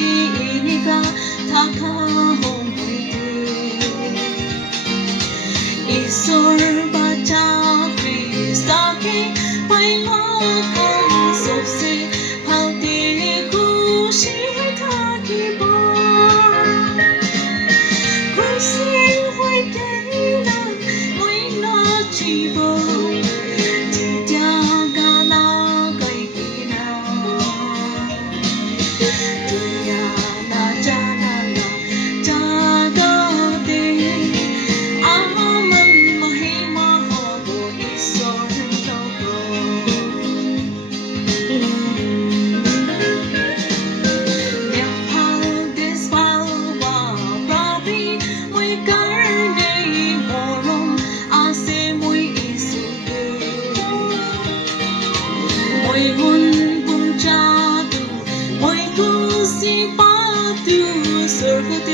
니가 다가온 보이들 이솔 바자 크리스타게 바이마가 섭세 파우디 구시 타기 봐 구시 회게 난 모이나 지보 지자가 나가이기나 두야 나 자나나 자가데 아만 마히마 호도 이솔로고 내 파우디스발와 브라비 모이 가르네 모롬 아세 모이 이수드 모이 혼봉자두 모이 구시 바두 설거디